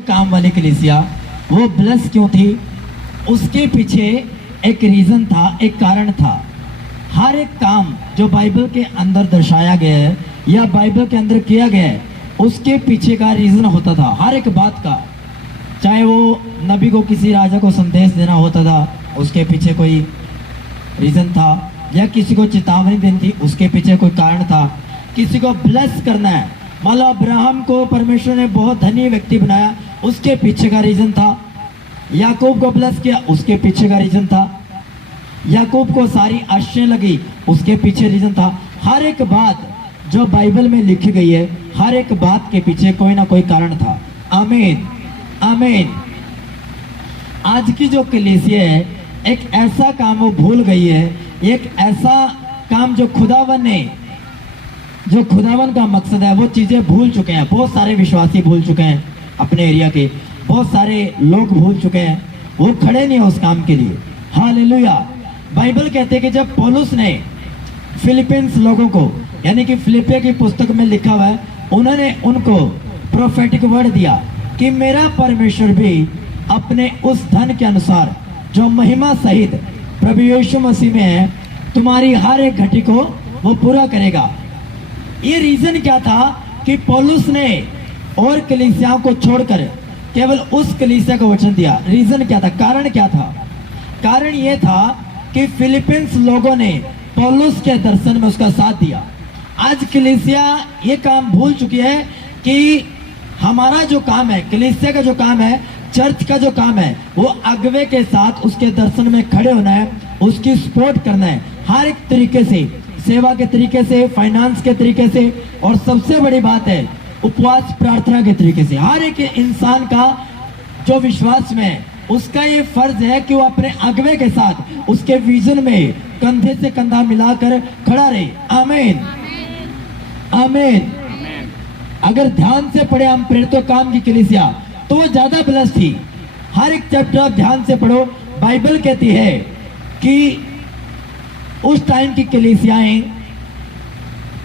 काम वाली कलीसिया वो ब्लेस क्यों थी, उसके पीछे एक रीजन था, एक कारण था। हर एक काम जो बाइबल के अंदर दर्शाया गया है या बाइबल के अंदर किया गया है, उसके पीछे का रीजन होता था हर एक बात का। चाहे वो नबी को किसी राजा को संदेश देना होता था, उसके पीछे कोई रीजन था, या किसी को चेतावनी देनी थी, उसके पीछे कोई कारण था। किसी को ब्लेस करना है, मान लो अब्राहम को परमेश्वर ने बहुत धनी व्यक्ति बनाया, उसके पीछे का रीजन था। याकूब को ब्लेस किया, उसके पीछे का रीजन था। याकूब को सारी आशीष लगी, उसके पीछे रीजन था। हर एक बात जो बाइबल में लिखी गई है, हर एक बात के पीछे कोई ना कोई कारण था। आमीन आमीन। आज की जो कलीसिया है, एक ऐसा काम वो भूल गई है, एक ऐसा काम जो खुदावन का मकसद है, वो चीजें भूल चुके हैं। बहुत सारे विश्वासी भूल चुके हैं, अपने एरिया के बहुत सारे लोग भूल चुके हैं, वो खड़े नहीं है उस काम के लिए। हालेलुया। बाइबल कहते हैं कि जब पौलुस ने फिलिपींस लोगों को, यानी कि फिलिपिया की पुस्तक में लिखा हुआ है, उन्होंने उनको प्रोफेटिक वर्ड दिया कि मेरा परमेश्वर भी अपने उस धन के अनुसार जो महिमा सहित प्रभु यीशु मसीह में है, तुम्हारी हर एक घटी को वो पूरा करेगा। ये रीजन क्या था कि पौलुस ने और कलीसियाओं को छोड़कर केवल उस कलीसिया को वचन दिया। रीजन क्या था, कारण क्या था? कारण ये था कि फिलिपींस लोगों ने पौलुस के दर्शन में उसका साथ दिया। आज कलीसिया ये काम भूल चुकी है कि हमारा जो काम है, कलीसिया का जो काम है, चर्च का जो काम है, वो अगवे के साथ उसके दर्शन में खड़े होना है, उसकी सपोर्ट करना है हर एक तरीके से, सेवा के तरीके से, फाइनेंस के तरीके से, और सबसे बड़ी बात है उपवास प्रार्थना के तरीके से। हर एक इंसान का जो विश्वास में है, उसका ये फर्ज है कि वो अपने अगवे के साथ उसके विजन में कंधे से कंधा मिलाकर खड़ा रहे। आमीन आमीन। अगर ध्यान से पढ़े हम प्रेरितों काम की कलीसिया, तो वो ज्यादा ब्लेस्ड थी। हर एक चैप्टर आप ध्यान से पढ़ो, बाइबल कहती है कि उस टाइम की कलीसियाएं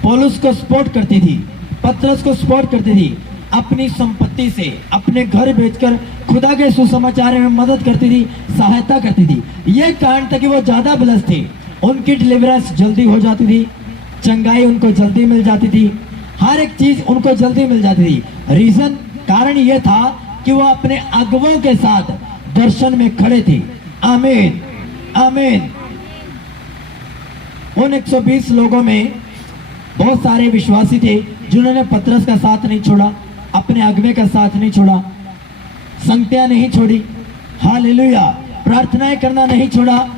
पौलुस को सपोर्ट करती थी, पतरस को सपोर्ट करती थी, अपनी संपत्ति से अपने घर बेचकर खुदा के सुसमाचार में मदद करती थी, सहायता करती थी। ये कारण था कि वो ज्यादा ब्लेस्ड थे। उनकी डिलीवरेंस जल्दी हो जाती थी, चंगाई उनको जल्दी मिल जाती थी, हर एक चीज उनको जल्दी मिल जाती थी। रीजन, कारण ये था कि वो अपने अगुवों के साथ दर्शन में खड़े थे। आमीन आमीन। उन 120 लोगों में बहुत सारे विश्वासी थे जिन्होंने पतरस का साथ नहीं छोड़ा, अपने अगवे का साथ नहीं छोड़ा, संगतियां नहीं छोड़ी, हालेलुया, प्रार्थनाएं करना नहीं छोड़ा।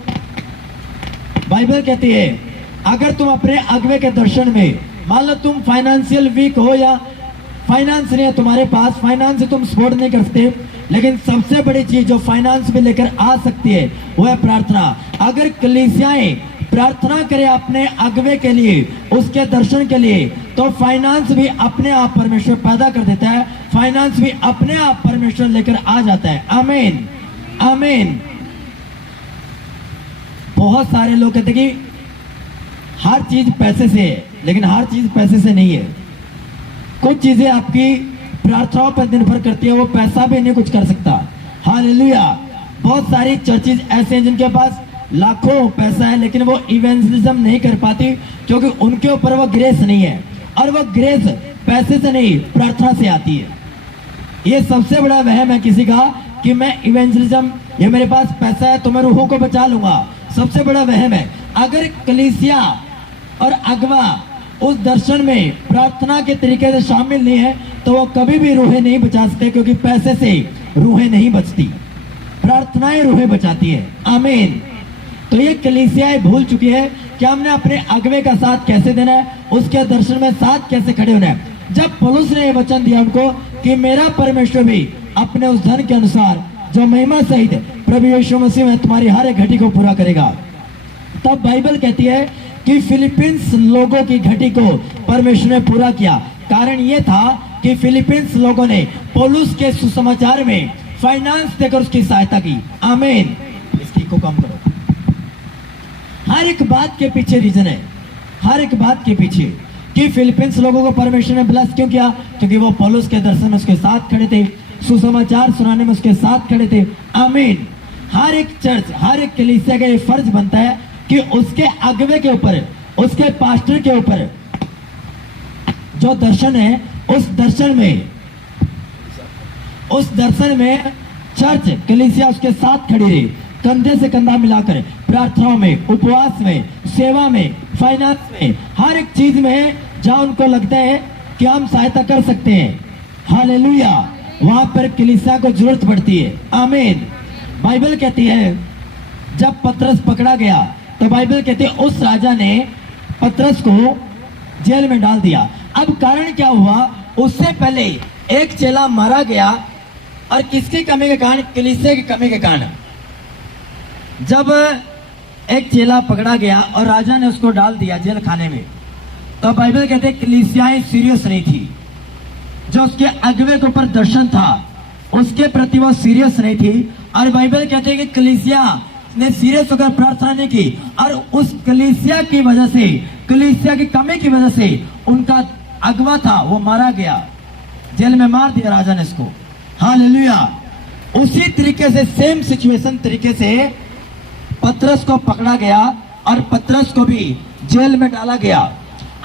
बाइबल कहती है अगर तुम अपने अगवे के दर्शन में, मान लो तुम फाइनेंशियल वीक हो या फाइनेंस नहीं है तुम्हारे पास, फाइनेंस से तुम सपोर्ट नहीं कर सकते, लेकिन सबसे बड़ी चीज जो फाइनेंस में लेकर आ सकती है वो है प्रार्थना। अगर कलीसियाएं प्रार्थना करे अपने अगवे के लिए, उसके दर्शन के लिए, तो फाइनेंस भी अपने आप परमेश्वर पैदा कर देता है, फाइनेंस भी अपने आप परमेश्वर लेकर आ जाता है। आमीन आमीन। बहुत सारे लोग कहते कि हर चीज पैसे से है, लेकिन हर चीज पैसे से नहीं है। कुछ चीजें आपकी प्रार्थनाओं पर निर्भर करती है, वो पैसा भी नहीं कुछ कर सकता। हालेलुया। बहुत सारी चर्चेज ऐसे हैं जिनके पास लाखों पैसा है, लेकिन वो इवेंजलिज्म नहीं कर पाती क्योंकि उनके ऊपर वो ग्रेस नहीं है, और वो ग्रेस पैसे से नहीं, प्रार्थना से आती है। ये सबसे बड़ा वहम है किसी का कि मैं इवेंजलिज्म, ये मेरे पास पैसा है तो मैं रूहों को बचा लूंगा। सबसे बड़ा वहम है। अगर कलीसिया और अगवा उस दर्शन में प्रार्थना के तरीके से शामिल नहीं है, तो वो कभी भी रूहें नहीं बचा सकते, क्योंकि पैसे से रूहें नहीं बचती, प्रार्थनाएं रूहें बचाती है। आमीन। तो ये कलीसियाएं भूल चुकी है कि हमने अपने अगवे का साथ कैसे देना है, उसके दर्शन में साथ कैसे खड़े होना है। जब पौलुस ने ये वचन दिया उनको कि मेरा परमेश्वर भी अपने उस धन के अनुसार जो महिमा सहित प्रभु यीशु मसीह में तुम्हारी हर एक घटी को पूरा करेगा, तब बाइबल कहती है कि फिलिपींस लोगों की घटी को परमेश्वर ने पूरा किया। कारण ये था कि फिलिपींस लोगों ने पौलुस के सुसमाचार में फाइनेंस देकर उसकी सहायता की। आमीन। इसकी को कम करो। हर एक बात के पीछे रीजन है, हर एक बात के पीछे कि फिलिपींस लोगों को परमेश्वर ने ब्लेस क्यों किया, क्योंकि वो पौलुस के दर्शन में उसके साथ खड़े थे। सुसमाचार सुनाने में उसके साथ खड़े थे। आमीन। हर एक चर्च, हर एक कलीसिया का ये फर्ज बनता है कि उसके अगुवे के ऊपर, उसके पास्टर के ऊपर जो दर्शन है, उस दर्शन में चर्च कलीसिया उसके साथ खड़ी रही, कंधे से कंधा मिलाकर, प्रार्थनाओं में, उपवास में, सेवा में, फाइनेंस में, हर एक चीज में जहां उनको लगता है कि हम सहायता कर सकते हैं। हालेलुया। वहां पर कलीसिया को जरूरत पड़ती है। आमीन। बाइबल कहती है जब पतरस पकड़ा गया तो बाइबल कहती है उस राजा ने पतरस को जेल में डाल दिया। अब कारण क्या हुआ? उससे पहले एक चेला मारा गया, और किसकी कमी के कारण? कलीसिया की कमी के कारण। जब एक चेला पकड़ा गया और राजा ने उसको डाल दिया जेल खाने में, तो बाइबल कहते हैं कलीसियाएं सीरियस नहीं थी। जो उसके अगुवे के ऊपर दर्शन था उसके प्रति वो सीरियस नहीं थी, और बाइबल कहते हैं कि कलीसिया ने सीरियस होकर प्रार्थना नहीं की, और उस कलीसिया की वजह से, कलीसिया की कमी की वजह से उनका अगवा था वो मारा गया, जेल में मार दिया राजा ने इसको। हालेलुया। उसी तरीके से, सेम सिचुएशन तरीके से पतरस को पकड़ा गया और पतरस को भी जेल में डाला गया।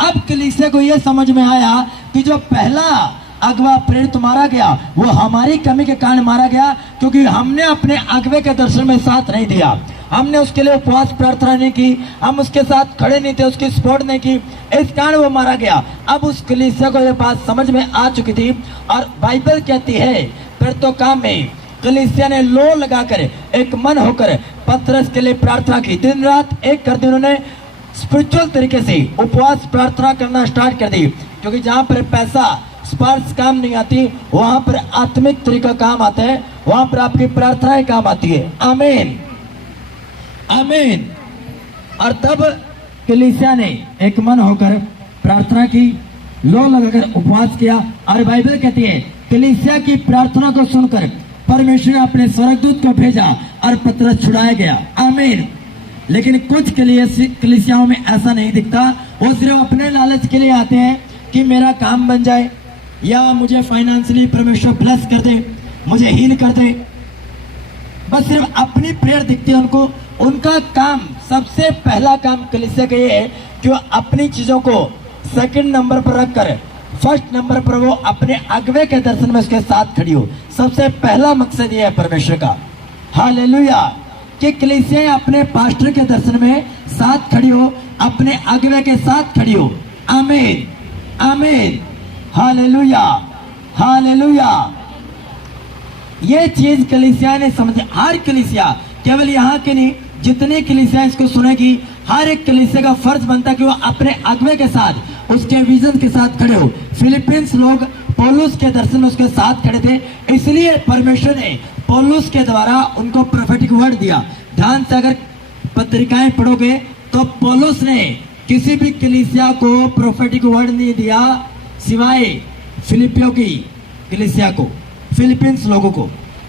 अब कलीसिया को यह समझ में आया कि जो पहला अगवा प्रेरित मारा गया वो हमारी कमी के कारण मारा गया, क्योंकि हमने अपने अगवे के दर्शन में साथ नहीं दिया, हमने उसके लिए उपवास प्रार्थना नहीं की, हम उसके साथ खड़े नहीं थे, उसकी सपोर्ट नहीं की, इस कारण वो मारा गया। अब उस कलीसिया को यह बात समझ में आ चुकी थी, और बाइबल कहती है फिर तो काम में कलीसिया ने लो लगाकर एक मन होकर पतरस के लिए प्रार्थना की। दिन रात एक कर दी उन्होंने, स्पिरिचुअल तरीके से उपवास प्रार्थना करना स्टार्ट कर दी, क्योंकि जहां पर पैसा स्पर्श काम नहीं आती, वहां पर आत्मिक तरीका काम आता है, वहां पर आपकी प्रार्थनाएं काम आती है। आमीन, आमीन। और तब कलीसिया ने एक मन होकर प्रार्थना की, लो लगाकर उपवास किया, और बाइबल कहती है कलीसिया की प्रार्थना को सुनकर परमेश्वर ने अपने स्वर्गदूत को भेजा और पतरस छुड़ाया गया। आमीन। लेकिन कुछ कलीसियाओं में ऐसा नहीं दिखता, वो सिर्फ अपने लालच के लिए आते हैं कि मेरा काम बन जाए, या मुझे फाइनेंशियली परमेश्वर ब्लेस कर दे, मुझे हील कर दे, बस सिर्फ अपनी प्रेयर दिखती है उनको। उनका काम, सबसे पहला काम कलीसिया का ये है कि वो अपनी चीजों को सेकंड नंबर पर रखकर फर्स्ट नंबर पर वो अपने अगवे के दर्शन में उसके साथ खड़ी हो। सबसे पहला मकसद ये है परमेश्वर का। हालेलुया। कि कलीसिया अपने पास्टर के दर्शन में साथ खड़ी हो, अपने अगवे के साथ खड़ी हो। आमीन, आमीन। Hallelujah, hallelujah. ये चीज कलीसिया ने समझा। हर कलीसिया, केवल यहाँ के नहीं, जितने कलीसिया इसको सुनेगी, हर एक कलीसिया का फर्ज बनता है कि वो अपने अगवे के साथ, उसके विजन के साथ खड़े हो। फिलिपींस लोग पौलुस के दर्शन में उसके साथ खड़े थे, इसलिए परमेश्वर ने पौलुस के द्वारा उनको प्रोफेटिक वर्ड दिया। ध्यान से अगर पत्रिकाएं पढ़ोगे तो पौलुस ने किसी भी कलीसिया को प्रोफेटिक वर्ड नहीं दिया सिवाय फिलिपियों की कलीसिया को, फिलिपींस लोगों को।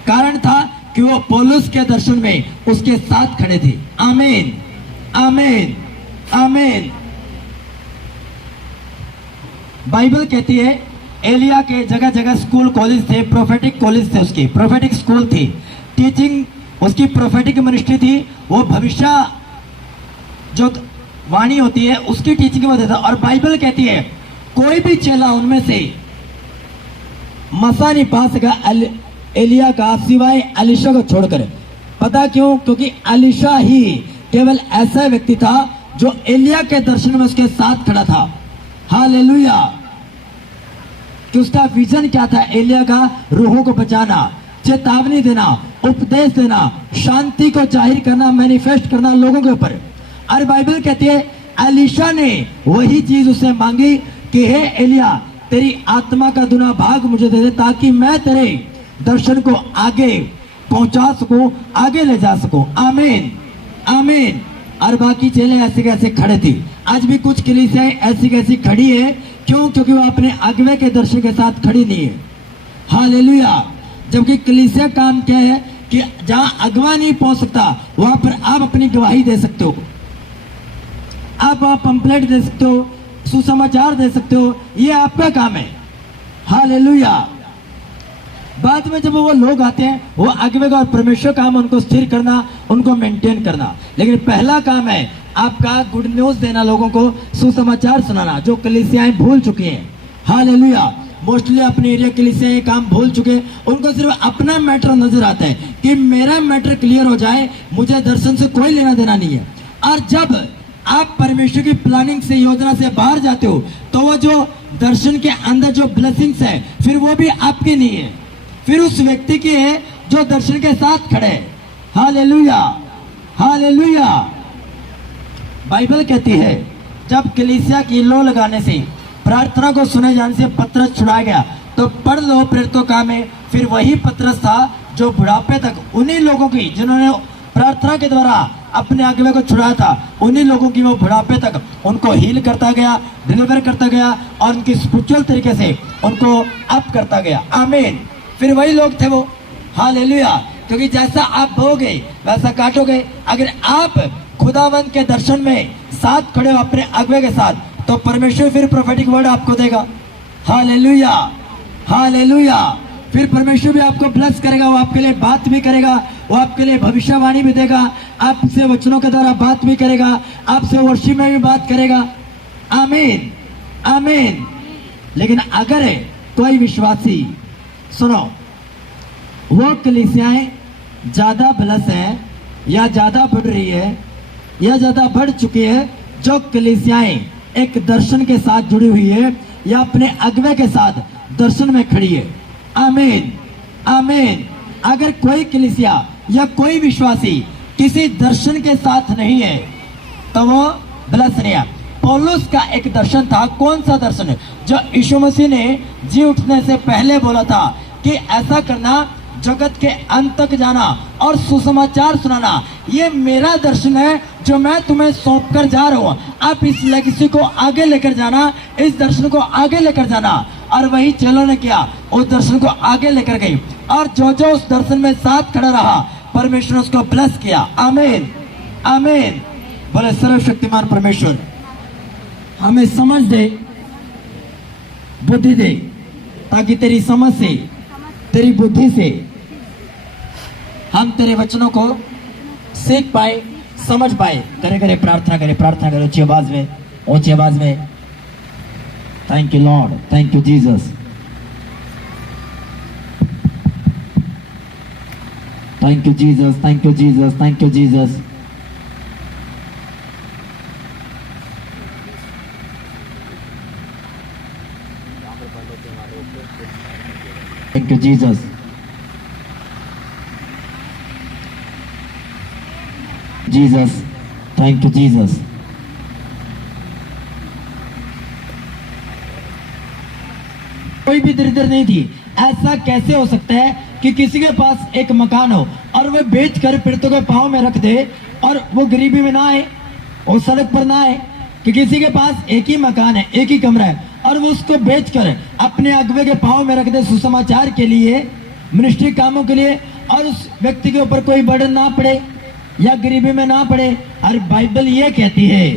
कारण था कि वो पौलुस के दर्शन में उसके साथ खड़े थे। आमीन, आमीन, आमीन। बाइबल कहती है एलिया के जगह जगह स्कूल कॉलेज थे, प्रोफेटिक कॉलेज थे, उसकी प्रोफेटिक स्कूल थी, टीचिंग उसकी प्रोफेटिक मिनिस्ट्री थी। वो भविष्य जो वाणी होती है उसकी टीचिंग में देता। और बाइबल कहती है कोई भी चेला उनमें से मसा नहीं पा सका एलिया का, सिवाय एलीशा को छोड़कर। पता क्यों? क्योंकि एलीशा ही केवल ऐसा व्यक्ति था जो एलिया के दर्शन में उसके साथ खड़ा था। हालेलुया। कि उसका विजन क्या था? एलिया का रूहों को बचाना, चेतावनी देना, उपदेश देना, शांति को जाहिर करना, मैनिफेस्ट करना लोगों के ऊपर। और बाइबल कहती है एलीशा ने वही चीज उससे मांगी कि हे एलिया, तेरी आत्मा का दुना भाग मुझे दे दे, ताकि मैं तेरे दर्शन को आगे पहुंचा सकूं, आगे ले जा सकूं। आमीन, आमीन। और बाकी चेले ऐसे कैसे खड़े थे। आज भी कुछ कलीसियाएं ऐसी कैसी खड़ी है, क्यों? क्योंकि वो अपने अगवे के दर्शन के साथ खड़ी नहीं है। हालेलुया। जबकि कलीसिया काम क्या है कि जहां अगवा नहीं पहुंच सकता वहां पर आप अपनी गवाही दे सकते हो, आप पंपलेट दे सकते हो, सुसमाचार दे सकते हो, ये आपका काम है। हालेलुया। बाद में जब वो लोग आते हैं, वो अगुवे का और परमेश्वर काम उनको स्थिर करना, उनको मेंटेन करना। लेकिन पहला काम है आपका गुड न्यूज देना, लोगों को सुसमाचार सुनाना, जो कलीसियाएं भूल चुकी हैं। हालेलुया। मोस्टली अपने एरिया कलीसियाएं ये काम भूल चुके, उनको सिर्फ अपना मैटर नजर आता है कि मेरा मैटर क्लियर हो जाए, मुझे दर्शन से कोई लेना देना नहीं है। और जब आप परमेश्वर की प्लानिंग से, योजना से बाहर जाते हो, तो वो जो दर्शन के अंदर जो ब्लेसिंग्स है, फिर वो भी आपकी नहीं है, फिर उस व्यक्ति की है जो दर्शन के साथ खड़े है। Hallelujah, hallelujah. बाइबल कहती है जब कलीसिया की लो लगाने से, प्रार्थना को सुने जाने से पतरस छुड़ाया गया, तो पढ़ लो प्रेरितों का में, फिर वही पतरस था जो बुढ़ापे तक उन्हीं लोगों की, जिन्होंने प्रार्थना के द्वारा अपने अगुवे को छुड़ाया था, उन्हीं लोगों की वो बुढ़ापे तक उनको हील करता गया, डिलीवर करता गया, और उनकी स्पिरिचुअल तरीके से उनको अप करता गया। आमीन। फिर वही लोग थे वो। हालेलुया। क्योंकि जैसा आप बोगे वैसा काटोगे। अगर आप खुदावंत के दर्शन में साथ खड़े हो अपने अगुवे के साथ, तो परमेश्वर फिर प्रोफेटिक वर्ड आपको देगा। Hallelujah, hallelujah. फिर परमेश्वर भी आपको ब्लेस करेगा, वो आपके लिए बात भी करेगा, वो आपके लिए भविष्यवाणी भी देगा, आपसे वचनों के द्वारा बात भी करेगा, आपसे वर्षी में भी बात करेगा। आमीन, आमीन। लेकिन अगर कोई विश्वासी, सुनो, वो कलीसियाएं ज्यादा ब्लेस है या ज्यादा बढ़ रही है या ज्यादा बढ़ चुकी है, जो कलीसियाएं एक दर्शन के साथ जुड़ी हुई है या अपने अगुवे के साथ दर्शन में खड़ी है। आमीन, आमीन। अगर कोई कलीसिया या कोई विश्वासी किसी दर्शन के साथ नहीं है, तो वो ब्लेस नहीं है। पौलुस का एक दर्शन था। कौन सा दर्शन? जो यीशु मसीह ने जी उठने से पहले बोला था कि ऐसा करना, जगत के अंत तक जाना और सुसमाचार सुनाना, ये मेरा दर्शन है जो मैं तुम्हें सौंप कर जा रहा हूँ। आप इस लेगेसी को आगे लेकर जाना, इस दर्शन को आगे लेकर जाना। और वही चेलों ने किया, उस दर्शन को आगे लेकर गई, और जो जो उस दर्शन में साथ खड़ा रहा, परमेश्वर ने उसको ब्लेस किया। आमीन, आमीन। बोले सर्वशक्तिमान परमेश्वर हमें समझ दे, बुद्धि दे, ताकि तेरी समझ से, तेरी बुद्धि से हम तेरे वचनों को सीख पाए, समझ पाए। करे करे प्रार्थना करे, प्रार्थना करे ऊंची आवाज में, ऊंची आवाज में। Thank you Lord, thank you Jesus, thank you Jesus, thank you Jesus, thank you Jesus. Thank you, Jesus. Jesus, thank you, Jesus. कोई भी दरिद्र नहीं थी। ऐसा कैसे हो सकता है कि किसी के पास एक मकान हो और वह बेच कर पीड़ितों के पांव में रख दे, और वो गरीबी में ना आए, वो सड़क पर ना आए, कि किसी के पास एक ही मकान है, एक ही कमरा है, और वो उसको बेचकर अपने अगुवे के पांव में रख दे सुसमाचार के लिए, मिनिस्ट्री कामों के लिए, और उस व्यक्ति के ऊपर कोई बर्डन ना पड़े या गरीबी में ना पड़े। और बाइबल ये कहती है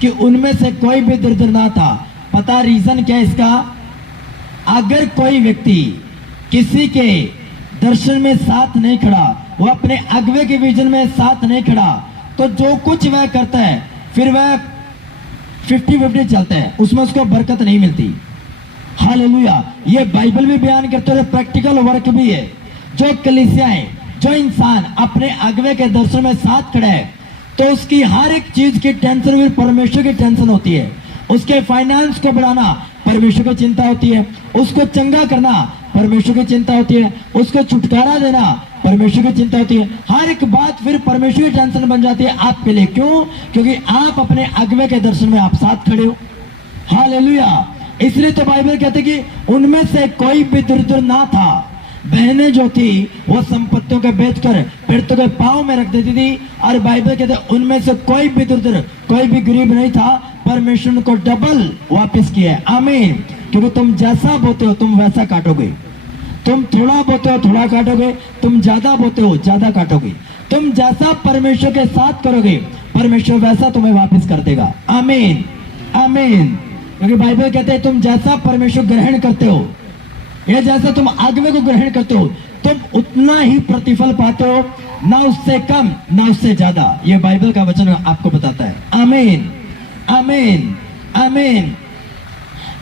कि उनमें से कोई भी दरिद्र ना था। पता रीजन क्या है इसका? अगर कोई व्यक्ति किसी के दर्शन में साथ नहीं खड़ा, वो अपने अगुवे के विजन में साथ नहीं खड़ा, तो जो कुछ वह करता है फिर वह 50-50 चलता है, उसमें उसको बरकत नहीं मिलती। हालेलुया। ये बाइबल भी बयान करते हुए प्रैक्टिकल वर्क भी है। जो कलीसियाएं, जो इंसान अपने अगुवे के दर्शन में साथ खड़ा है, तो उसकी हर एक चीज की टेंशन भी परमेश्वर की टेंशन होती है। उसके फाइनेंस को बढ़ाना परमेश्वर की चिंता होती है, उसको चंगा करना परमेश्वर की चिंता होती है, उसको छुटकारा देना परमेश्वर की चिंता होती है। हर एक बात फिर परमेश्वर की टेंशन बन जाती है आपके लिए। क्यों? क्योंकि आप अपने अगुवे के दर्शन में आप साथ खड़े हो। हालेलुया। इसलिए तो बाइबल कहते कि उनमें से कोई भी दरिद्र ना था। बहनें जो थी वो संपत्तियों के बेचकर पीड़ितों के पांव में रख देती थी, और बाइबल कहते उनमें से कोई भी दरिद्र, कोई भी गरीब नहीं था। परमेश्वर को डबल वापस किया। आमीन। क्योंकि तुम जैसा बोते हो तुम वैसा काटोगे। तुम थोड़ा बोते हो थोड़ा काटोगे, तुम ज्यादा बोते हो ज्यादा काटोगे। तुम जैसा परमेश्वर के साथ करोगे, परमेश्वर वैसा तुम्हें वापस कर देगा। आमीन, आमीन। क्योंकि बाइबल कहते हैं तुम जैसा परमेश्वर ग्रहण करते हो, ये जैसे तुम अगवे को ग्रहण करते हो तुम उतना ही प्रतिफल पाते हो, ना उससे कम ना उससे ज्यादा। ये बाइबल का वचन आपको बताता है। आमीन आमीन आमीन।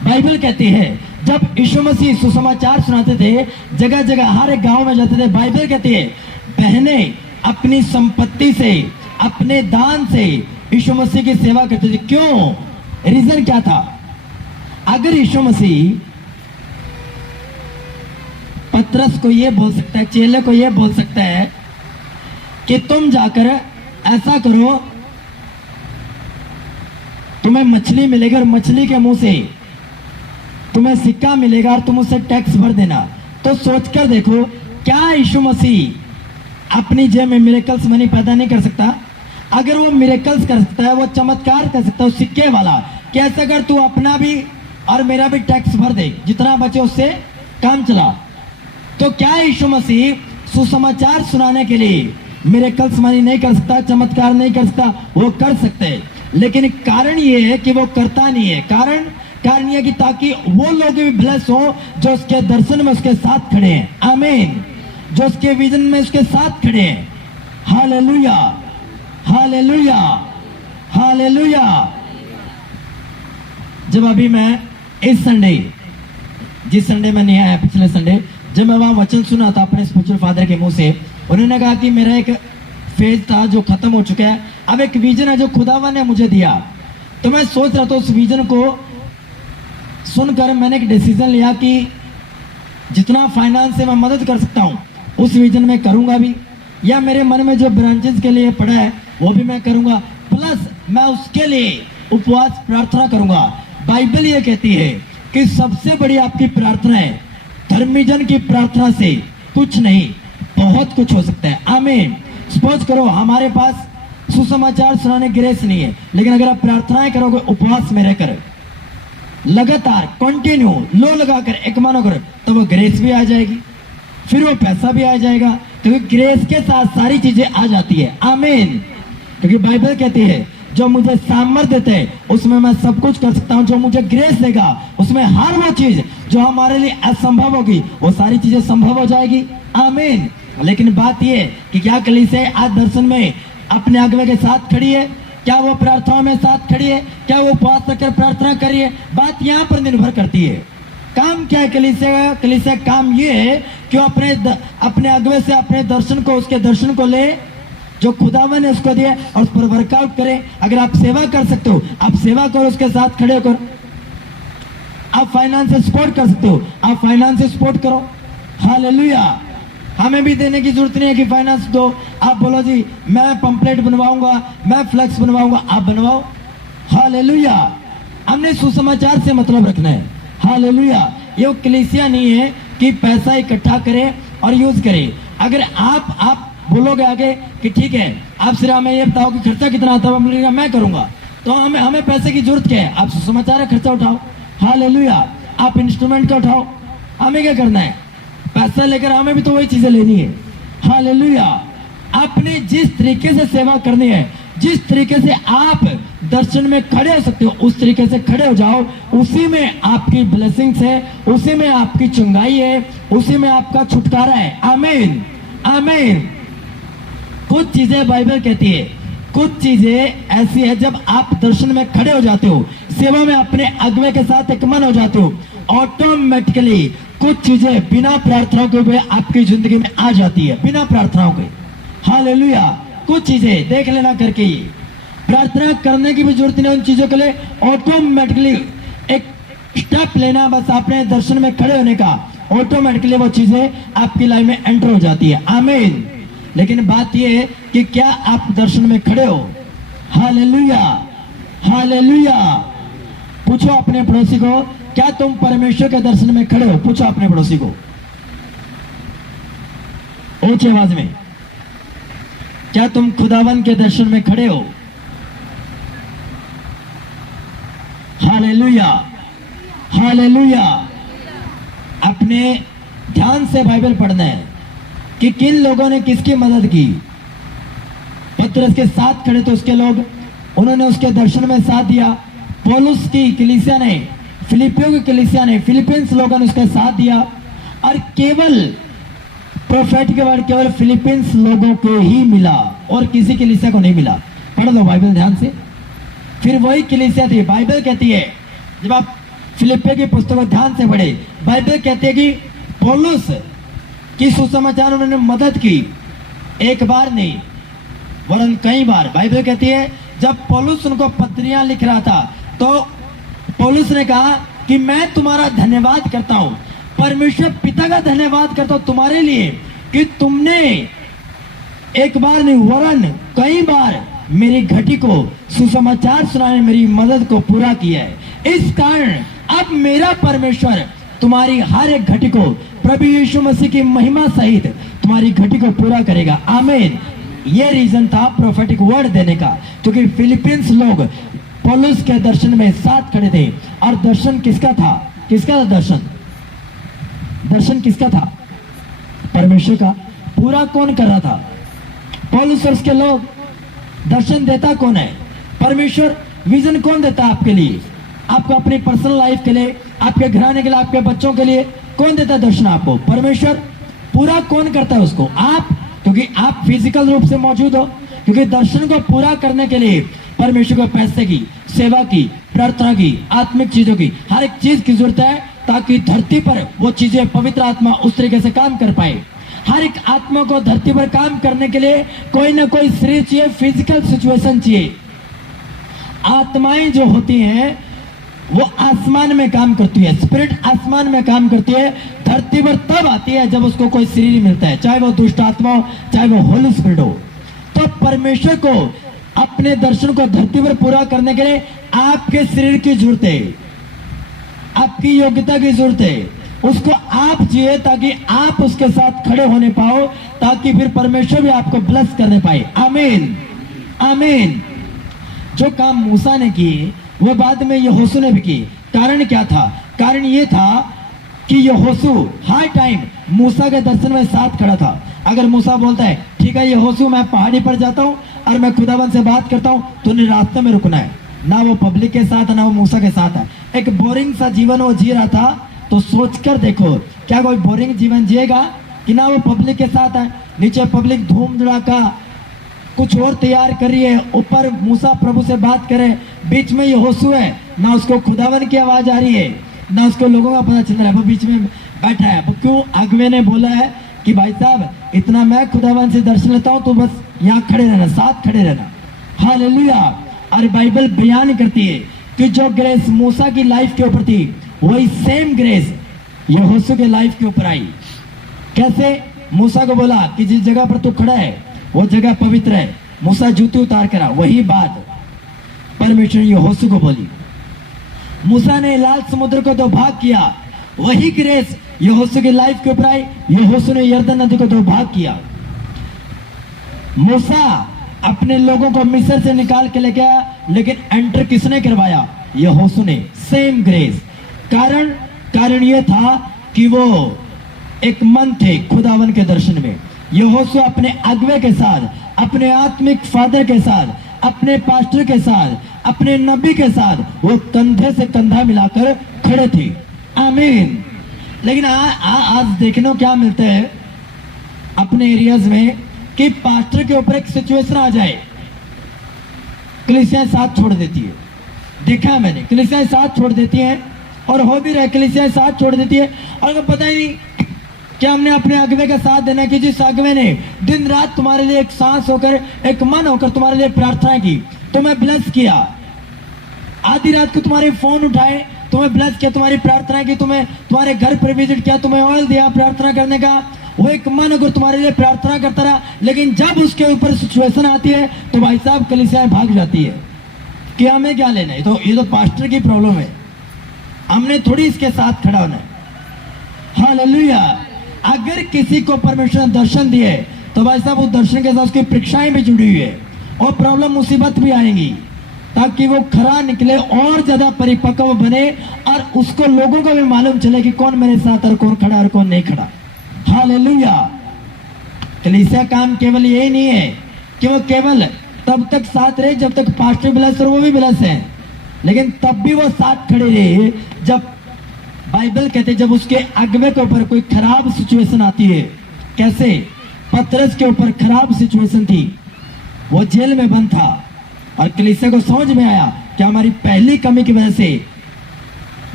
बाइबल कहती है जब यीशु मसीह सुसमाचार सुनाते थे, जगह जगह हर एक गांव में जाते थे, बाइबल कहती है बहनें अपनी संपत्ति से, अपने दान से यीशु मसीह की सेवा करते थे। क्यों? रीजन क्या था? अगर यीशु मसीह पतरस को यह बोल सकता है, चेले को यह बोल सकता है कि तुम जाकर ऐसा करो, तुम्हें मछली मिलेगी और मछली के मुंह से तुम्हें सिक्का मिलेगा और तुम उससे टैक्स भर देना, तो सोचकर देखो क्या यीशु मसीह अपनी जेब में मिरेकल्स मनी पैदा नहीं कर सकता? अगर वो मिरेकल्स कर सकता है, वो चमत्कार कर सकता है, सिक्के वाला, कैसे अगर तू अपना भी और मेरा भी टैक्स भर दे, जितना बचे उससे काम चला। तो क्या यीशु मसीह सुसमाचार सुनाने के लिए मिरेकल्स मनी नहीं कर सकता, चमत्कार नहीं कर सकता? वो कर सकते हैं, लेकिन कारण ये है कि वो करता नहीं है। कारण ये कि ताकि वो लोग भी ब्लेस हो जो उसके दर्शन में उसके साथ खड़े हैं। आमीन। जो उसके विजन में उसके साथ खड़े हैं। Hallelujah hallelujah hallelujah. जब अभी मैं इस संडे, जिस संडे में नहीं आया पिछले संडे, जब मैं वहां वचन सुना था अपने स्पिरिचुअल फादर के मुंह से, उन्होंने कहा कि मेरा एक फेज था जो खत्म हो चुका है, अब एक विजन है जो खुदावन ने मुझे दिया। तो मैं सोच रहा था उस विजन को सुनकर मैंने एक डिसीजन लिया कि जितना फाइनेंस से मैं मदद कर सकता हूं उस विजन में करूंगा भी, या मेरे मन में जो ब्रांचेस के लिए पड़ा है वो भी मैं करूंगा, प्लस मैं उसके लिए उपवास प्रार्थना करूंगा। बाइबल ये कहती है कि सबसे बड़ी आपकी प्रार्थना है, धर्मी जन की प्रार्थना से कुछ नहीं बहुत कुछ हो सकता है। आमीन। सपोज करो हमारे पास सुसमाचार सुनाने ग्रेस नहीं है, लेकिन अगर आप प्रार्थनाएं करोगे, उपवास में रहकर लगातार कंटिन्यू लो लगाकर एक मानो करो, तो वो ग्रेस भी आ जाएगी, फिर वो पैसा भी आ जाएगा, क्योंकि ग्रेस के साथ सारी चीजें आ जाती है। आमीन। क्योंकि बाइबल कहती है जो मुझे सामर्थ्य देते हैं उसमें मैं सब कुछ कर सकता हूं, जो मुझे ग्रेस देगा उसमें हर वो चीज जो हमारे लिए असंभव होगी वो सारी चीजें संभव हो जाएगी। आमीन। लेकिन बात यह कि क्या कलीसिया आज दर्शन में अपने अगुवे के साथ खड़ी है? क्या वो प्रार्थनाओं में साथ खड़ी है? क्या वो उपवास रखकर प्रार्थना करी है? बात यहाँ पर निर्भर करती है। काम क्या है कलीसिया? कलीसिया काम ये है कि वो अपने अगुवे से अपने दर्शन को, उसके दर्शन को ले जो खुदावन ने उसको दिया और उस पर वर्कआउट करे। अगर आप सेवा कर सकते हो, आप सेवा करो, उसके साथ खड़े होकर। आप फाइनेंस से सपोर्ट कर सकते हो, आप फाइनेंस से सपोर्ट करो। हालेलुया। हमें भी देने की जरूरत नहीं है कि फाइनेंस दो। आप बोलो जी मैं पंपलेट बनवाऊंगा, मैं फ्लेक्स बनवाऊंगा, आप बनवाओ। हालेलुया। हमने सुसमाचार से मतलब रखना है। हालेलुया। ये कलीसिया नहीं है कि पैसा इकट्ठा करे और यूज करे। अगर आप बोलोगे आगे कि ठीक है आप सिर्फ हमें ये बताओ कि खर्चा कितना आता है, मैं करूंगा, तो हमें पैसे की जरूरत क्या है? आप सुसमाचार खर्चा उठाओ। हालेलुया। आप इंस्ट्रूमेंट का उठाओ, हमें क्या करना है? पैसा लेकर हमें भी तो वही चीजें लेनी है। हालेलुया। आपने जिस तरीके से सेवा करनी है, जिस तरीके से आप दर्शन में खड़े हो सकते हो, उस तरीके से खड़े हो जाओ। उसी में आपकी ब्लेसिंग्स है, उसी में आपकी चंगाई है, उसी में आपका छुटकारा है। आमीन आमीन। कुछ चीजें बाइबल कहती है, कुछ चीजें ऐसी है जब आप दर्शन में खड़े हो जाते हो, सेवा में अपने अगुवे के साथ एक मन हो जाते हो, ऑटोमेटिकली कुछ चीजें बिना प्रार्थनाओं के हुए आपकी जिंदगी में आ जाती है, बिना प्रार्थनाओं के। हालेलुया। कुछ चीजें देख लेना करके ही प्रार्थना करने की भी जरूरत नहीं, उन चीजों के लिए ऑटोमेटिकली एक स्टेप लेना, बस अपने दर्शन में खड़े होने का, ऑटोमेटिकली वो चीजें आपकी लाइफ में एंटर हो जाती है। आमीन। लेकिन बात यह है कि क्या आप दर्शन में खड़े हो? Hallelujah hallelujah. पूछो अपने पड़ोसी को, क्या तुम परमेश्वर के दर्शन में खड़े हो? पूछो अपने पड़ोसी को ऊंची आवाज में, क्या तुम खुदावन के दर्शन में खड़े हो? Hallelujah hallelujah. अपने ध्यान से बाइबल पढ़ना है कि किन लोगों ने किसकी मदद की। पतरस के साथ खड़े थे उसके लोग, उन्होंने उसके दर्शन में साथ दिया। पौलुस की कलीसिया ने, फिलिपियों की कलीसिया ने, फिलिपींस लोगों ने उसका साथ दिया। और केवल प्रोफेट के वर्ड केवल फिलीपींस लोगों को ही मिला और किसी कलीसिया को नहीं मिला। पढ़ लो बाइबल ध्यान से। फिर वही कलीसिया थी। बाइबल कहती है, जब आप फिलिप्पी की पुस्तक को ध्यान से पढ़े, बाइबल कहती है कि पौलुस की सुसमाचार उन्होंने मदद की, एक बार नहीं वरन कई बार। बाइबल कहती है जब पौलुस उनको पत्रियां लिख रहा था तो पौलुस ने कहा कि मैं तुम्हारा धन्यवाद करता हूं, परमेश्वर पिता का धन्यवाद करता हूं तुम्हारे लिए कि तुमने एक बार नहीं वरन कई बार मेरी घटी को सुसमाचार सुनाने मेरी मदद को पूरा किया है। इस कारण अब मेरा परमेश्वर तुम्हारी हर एक घटी को प्रभु यीशु मसीह की महिमा सहित तुम्हारी घटी को पूरा करेगा। आमीन। ये रीजन था प्रोफेटिक वर्ड देने का, क्योंकि फिलीपींस लोग पौलुस के दर्शन में साथ खड़े थे। और दर्शन किसका था? किसका था दर्शन? दर्शन किसका था? परमेश्वर का। पूरा कौन कर रहा था? पौलुस और उसके लोग। दर्शन देता कौन है? परमेश्वर। विजन कौन देता है आपके लिए? आपको अपनी पर्सनल लाइफ के लिए, आपके घराने के लिए, आपके बच्चों के लिए कौन देता है दर्शन आपको? परमेश्वर। पूरा कौन करता है उसको? आप, क्योंकि आप फिजिकल रूप से मौजूद हो। क्योंकि दर्शन को पूरा करने के लिए परमेश्वर को पैसे की, सेवा की, प्रार्थना की, आत्मिक चीजों की, हर एक चीज की जरूरत है ताकि धरती पर वो चीजें पवित्र आत्मा उस तरीके से काम कर पाए। हर एक आत्मा को धरती पर काम करने के लिए कोई ना कोई शरीर चाहिए, फिजिकल सिचुएशन चाहिए। आत्माएं जो होती हैं वो आसमान में काम करती है, स्पिरिट आसमान में काम करती है, धरती पर तब आती है जब उसको कोई शरीर मिलता है, चाहे वो दुष्ट आत्मा हो, चाहे वो होली स्पिरिट हो। तो परमेश्वर को अपने दर्शन को धरती पर पूरा करने के लिए आपके शरीर की जरूरत है, आपकी योग्यता की जरूरत है। उसको आप चाहिए ताकि आप उसके साथ खड़े होने पाओ, ताकि फिर परमेश्वर भी आपको ब्लेस करने पाए। आमीन, आमीन। जो काम मूसा ने किए वो बाद में यहोशू ने भी की। कारण क्या था? कारण ये था कि यहोशू हर टाइम मूसा के दर्शन में साथ खड़ा था। अगर मूसा बोलता है ठीक है यहोशू मैं पहाड़ी पर जाता हूँ और मैं खुदावन से बात करता हूँ, तो उन्हें रास्ते में रुकना है। ना वो पब्लिक के साथ है, ना वो मूसा के साथ है। एक बोरिंग सा जीवन वो जी रहा था। तो सोचकर देखो, क्या कोई बोरिंग जीवन जिएगा? कि ना वो पब्लिक के साथ है, नीचे पब्लिक धूम धड़ाका कुछ और तैयार कर रही है, ऊपर मूसा प्रभु से बात करे, बीच में यहोशू है, ना उसको खुदावन की आवाज आ रही है, ना उसको लोगों का पता चल रहा है, वो बीच में बैठा है। वो क्यों? अगवे ने बोला है कि भाई साहब इतना मैं खुदावन से दर्शन लेता हूं, तो बस यहाँ खड़े रहना, साथ खड़े रहना। हालेलुया। और बाइबल बयान करती है कि जो ग्रेस मूसा की लाइफ के ऊपर थी वही सेम ग्रेस यहोशू के लाइफ के ऊपर आई। कैसे? मूसा को बोला कि जिस जगह पर तू खड़ा है वो जगह पवित्र है, मूसा जूते उतार कर आ। वही बात परमेश्वर यहोशू को बोली। मूसा ने लाल समुद्र को दो भाग किया, वही ग्रेस यहोशू की लाइफ के ऊपर आई। यहोशू ने यरदन नदी को दो भाग किया। मूसा अपने लोगों को मिस्र से निकाल के ले गया, लेकिन एंटर किसने करवाया? यहोशू ने। Same grace. कारण यह था कि वो एक मन थे खुदावन के दर्शन में। यहोशू अपने अगुवे के साथ, अपने आत्मिक फादर के साथ, अपने पास्टर के साथ, अपने नबी के साथ वो कंधे से कंधा मिलाकर खड़े थे। आमीन। लेकिन आज देखने को क्या मिलता है अपने एरियाज में कि पास्टर के ऊपर एक सिचुएशन आ जाए, कलीसियाएं साथ छोड़ देती है। देखा मैंने, कलीसियाएं साथ छोड़ देती हैं और हो भी रहा है, कलीसियाएं साथ छोड़ देती है और पता ही नहीं क्या हमने अपने अगवे का साथ देना कि जिस अगवे ने दिन रात तुम्हारे लिए एक सांस होकर, एक मन होकर तुम्हारे लिए प्रार्थना की, तुम्हें ब्लेस किया। आधी रात को तुम्हारे फोन उठाए, तुम्हें ब्लेस किया, तुम्हारी प्रार्थना की, तुम्हें तुम्हारे घर पर विजिट किया, तुम्हें ऑयल दिया प्रार्थना करने का। वो एक मन अगर तुम्हारे लिए प्रार्थना करता रहा, लेकिन जब उसके ऊपर सिचुएशन आती है तो भाई साहब कलीसियाएं भाग जाती है कि हमें क्या लेना है, ये तो पास्टर की प्रॉब्लम है, हमने थोड़ी इसके साथ खड़ा होना है। हालेलुया। अगर किसी को परमेश्वर ने दर्शन दिए तो भाई साहब उस दर्शन के साथ उसकी परीक्षाएं भी जुड़ी हुई है और प्रॉब्लम मुसीबत भी आएंगी, ताकि वो खरा निकले और ज्यादा परिपक्व बने और उसको लोगों को भी मालूम चले कि कौन मेरे साथ और कौन खड़ा और कौन नहीं खड़ा। हालेलुया। कलीसिया काम केवल यही नहीं है कि वो केवल तब तक साथ रहे जब तक पास्टर ब्लेस और वो भी ब्लेस है, लेकिन तब भी वो साथ खड़े रहे बाइबल कहते जब उसके अगवे के ऊपर कोई खराब सिचुएशन आती है, कैसे पतरस के ऊपर खराब सिचुएशन थी, वो जेल में बंद था और कलीसिया को समझ में आया कि हमारी पहली कमी की वजह से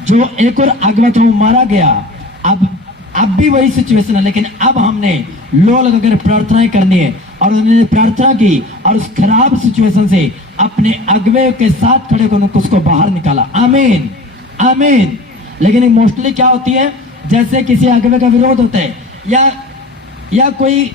जो एक और अगवा था वो मारा गया। अब भी वही सिचुएशन है, लेकिन अब हमने लोग अगर प्रार्थनाएं करनी है, और उन्होंने प्रार्थना की और उस खराब सिचुएशन से अपने अगवे के साथ खड़े होकर उसको बाहर निकाला। आमीन आमीन। लेकिन मोस्टली क्या होती है, जैसे किसी अगवे का विरोध होता है या कोई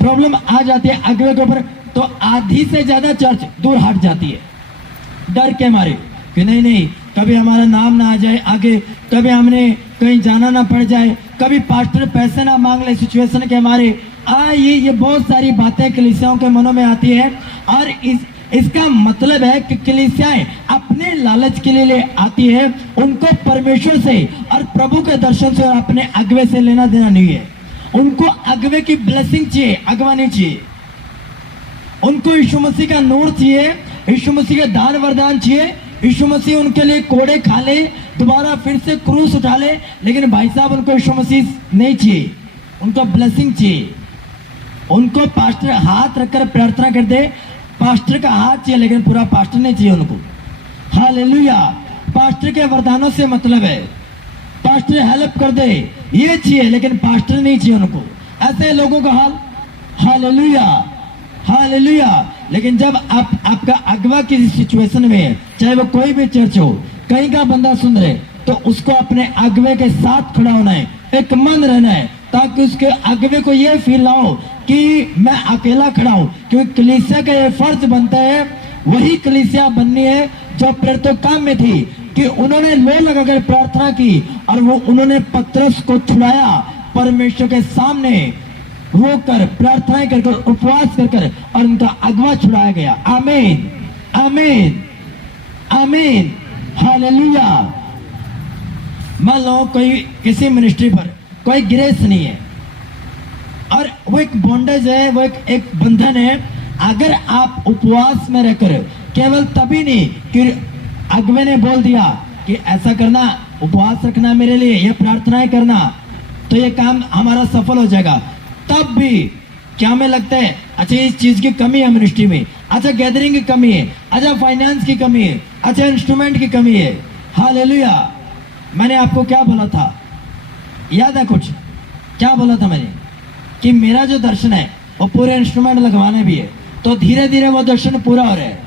प्रॉब्लम आ जाती है अगवे के ऊपर, तो आधी से ज्यादा चर्च दूर हट जाती है डर के मारे कि नहीं कभी हमारा नाम ना आ जाए आगे, कभी हमने कहीं जाना ना पड़ जाए, कभी पास्टर पैसे ना मांग ले सिचुएशन के हमारे। ये बहुत सारी बातें कलीसियाओं के मनों में आती है, और इसका मतलब है कि कलीसियाएं अपने लालच के लिए आती है, उनको परमेश्वर से और प्रभु के दर्शन से और अपने अगवे से लेना देना नहीं है। उनको अगवे की ब्लेसिंग चाहिए, अगवा नहीं चाहिए। उनको यीशु मसीह का नूर चाहिए, यीशु मसीह का दान वरदान चाहिए। यीशु मसीह उनके लिए कोड़े खा ले, दोबारा फिर से क्रूस उठा ले, लेकिन भाई साहब उनको यीशु मसीह नहीं चाहिए, उनको ब्लेसिंग चाहिए। उनको पास्टर हाथ रखकर प्रार्थना कर दे, पास्टर का हाथ चाहिए, लेकिन पूरा पास्टर नहीं चाहिए उनको। हालेलुया। पास्टर के वरदानों से मतलब है, पास्टर हेल्प कर दे ये चाहिए, लेकिन पास्टर नहीं चाहिए उनको। ऐसे लोगों का हाल। Hallelujah hallelujah. लेकिन जब आपका अगवा किसी सिचुएशन में है, चाहे वो कोई भी चर्च हो, कहीं का बंदा सुन रहे, तो उसको अपने अगवे के साथ खड़ा होना है, एक मन रहना है, ताकि उसके अगवे को ये फील ना हो कि मैं अकेला खड़ा हूं। क्योंकि कलीसिया का ये फर्ज बनता है, वही कलीसिया बननी है जो प्रेरितों काम में थी, कि उन्होंने लो लगाकर प्रार्थना की और उन्होंने पतरस को छुड़ाया, परमेश्वर के सामने रोकर प्रार्थनाएं कर उपवास कर और उनका अगवा छुड़ाया गया। आमीन आमीन आमीन। हालेलुया। मान लो कोई किसी मिनिस्ट्री पर कोई ग्रेस नहीं है, और वो एक बॉन्डेज है, वो एक बंधन है। अगर आप उपवास में रहकर, केवल तभी नहीं कि अगवे ने बोल दिया कि ऐसा करना, उपवास रखना मेरे लिए, यह प्रार्थनाएं करना, तो ये काम हमारा सफल हो जाएगा, तब भी क्या हमें लगता है अच्छा इस चीज की कमी है मिनिस्ट्री में, अच्छा गैदरिंग की कमी है, अच्छा फाइनेंस की कमी है, अच्छा इंस्ट्रूमेंट की कमी है। हालेलुया। मैंने आपको क्या बोला था, याद है कुछ? क्या बोला था मैंने? कि मेरा जो दर्शन है वो पूरे इंस्ट्रूमेंट लगवाने भी है, तो धीरे धीरे वो दर्शन पूरा हो रहा है।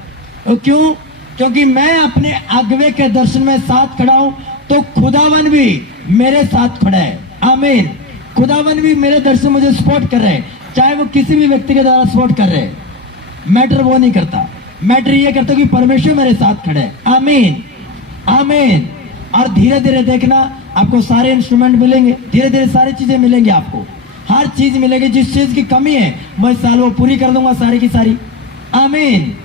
तो क्यों? क्योंकि मैं अपने अगवे के दर्शन में साथ खड़ा हूं, तो खुदावन भी मेरे साथ खड़ा है। आमीन। खुदावन भी मेरे दर्शन मुझे सपोर्ट कर रहे हैं, चाहे वो किसी भी व्यक्ति के द्वारा सपोर्ट कर रहे हैं, मैटर वो नहीं करता, मैटर ये करता कि परमेश्वर मेरे साथ खड़े है। आमीन आमीन। और धीरे धीरे देखना, आपको सारे इंस्ट्रूमेंट मिलेंगे, धीरे धीरे सारी चीजें मिलेंगी, आपको हर चीज मिलेगी। जिस चीज की कमी है मैं इस साल वो पूरी कर दूंगा, सारी की सारी। आमीन।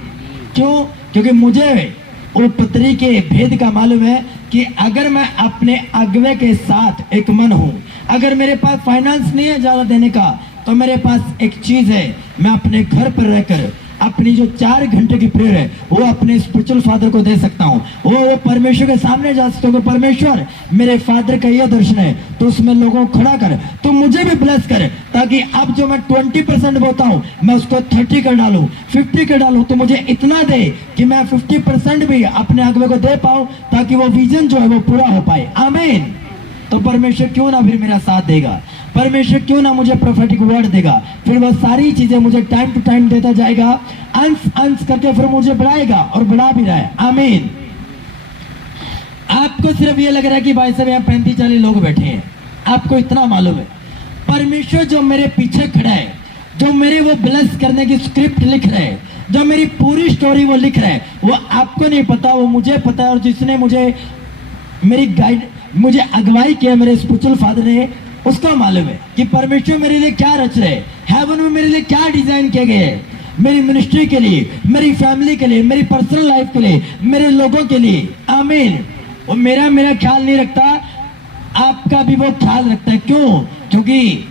क्यों? क्योंकि मुझे वो पत्री के भेद का मालूम है कि अगर मैं अपने अगवे के साथ एक मन हूं, अगर मेरे पास फाइनेंस नहीं है ज्यादा देने का, तो मेरे पास एक चीज है, मैं अपने घर पर रहकर अपनी जो 4 घंटे की प्रेयर है वो अपने स्पिरिचुअल फादर को दे सकता हूँ। वो परमेश्वर के सामने जा सकता हूँ, परमेश्वर मेरे फादर का यह दर्शन है, तो उसमें लोगों को खड़ा कर, तो मुझे भी ब्लेस कर, ताकि अब जो मैं 20% बोता हूँ मैं उसको 30 कर डालूं, 50 कर डालूं, तो मुझे इतना दे कि मैं 50% भी अपने अगवे को दे पाऊं, ताकि वो विजन जो है वो पूरा हो पाए। आमीन। तो परमेश्वर क्यों ना फिर मेरा साथ देगा, परमेश्वर क्यों ना मुझे प्रोफेटिक वर्ड देगा, फिर वह सारी चीजें मुझे टाइम टू टाइम देता जाएगा, अंश अंश करके फिर मुझे बढ़ाएगा, और बढ़ा भी रहा है। आमीन। आपको सिर्फ ये लग रहा है कि भाई साहब यहाँ 35-40 लोग बैठे हैं, आपको इतना मालूम है, परमेश्वर जो मेरे पीछे खड़ा है, जो मेरे वो ब्लेस करने की स्क्रिप्ट लिख रहे हैं, जो मेरी पूरी स्टोरी वो लिख रहे हैं, वो आपको नहीं पता, वो मुझे पता है। और जिसने मुझे मेरी गाइड, मुझे अगुवाई किया, मेरे स्पिरिचुअल फादर ने, उसको मालूम है कि परमेश्वर मेरे लिए क्या रच रहे, हेवन में मेरे लिए क्या डिजाइन किए गए हैं, मेरी मिनिस्ट्री के लिए, मेरी फैमिली के लिए, मेरी पर्सनल लाइफ के लिए, मेरे लोगों के लिए। आमीन। वो मेरा ख्याल नहीं रखता, आपका भी वो ख्याल रखता है। क्यों? क्योंकि